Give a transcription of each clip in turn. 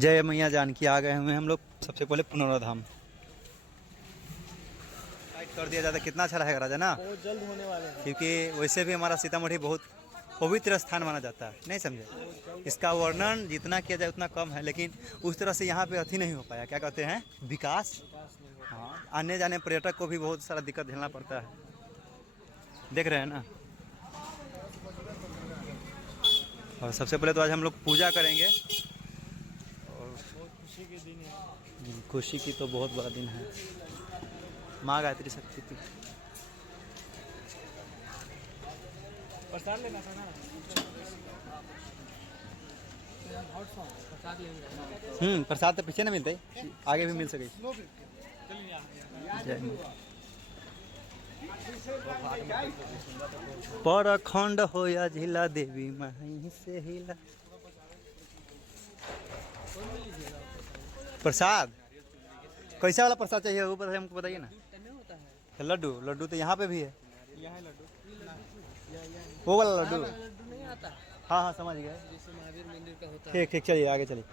जय मैया जानकी आ गए हुए हम लोग। सबसे पहले पुनौरा धाम टाइट कर दिया जाता कितना अच्छा रहेगा राजा ना, बहुत जल्द होने वाले हैं। क्योंकि वैसे भी हमारा सीतामढ़ी बहुत पवित्र स्थान माना जाता है, नहीं समझे। इसका वर्णन जितना किया जाए उतना कम है, लेकिन उस तरह से यहाँ पे अति नहीं हो पाया, क्या कहते हैं, विकास। हाँ, आने जाने पर्यटक को भी बहुत सारा दिक्कत झेलना पड़ता है, देख रहे हैं ना। और सबसे पहले तो आज हम लोग पूजा करेंगे और बहुत खुशी के दिन है। खुशी की तो बहुत बड़ा दिन है। माँ गायत्री शक्ति की प्रसाद लेना था ना, प्रसाद लेना। प्रसाद तो पीछे ना मिलते, आगे भी मिल सके। परखंड हो या जिला देवी माही से हिला। प्रसाद कैसा वाला प्रसाद चाहिए वो बताइए, हमको बताइए ना। लड्डू, लड्डू तो यहाँ पे भी है। वो वाला लड्डू नहीं आता। हाँ हाँ समझ गए। जैसे महावीर मंदिर का होता है। ठीक ठीक, चलिए आगे चलिए।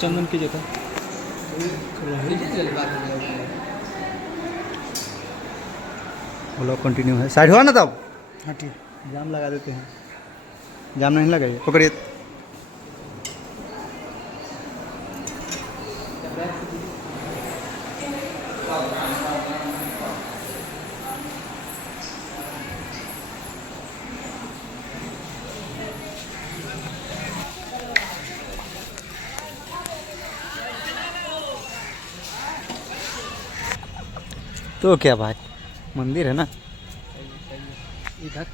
चंदन की जगह ब्लॉग कंटिन्यू है। साइड हुआ ना तब, हटिए, जाम लगा देते हैं। जाम नहीं लगाइए, पकड़िए। तो क्या भाई, मंदिर है ना इधर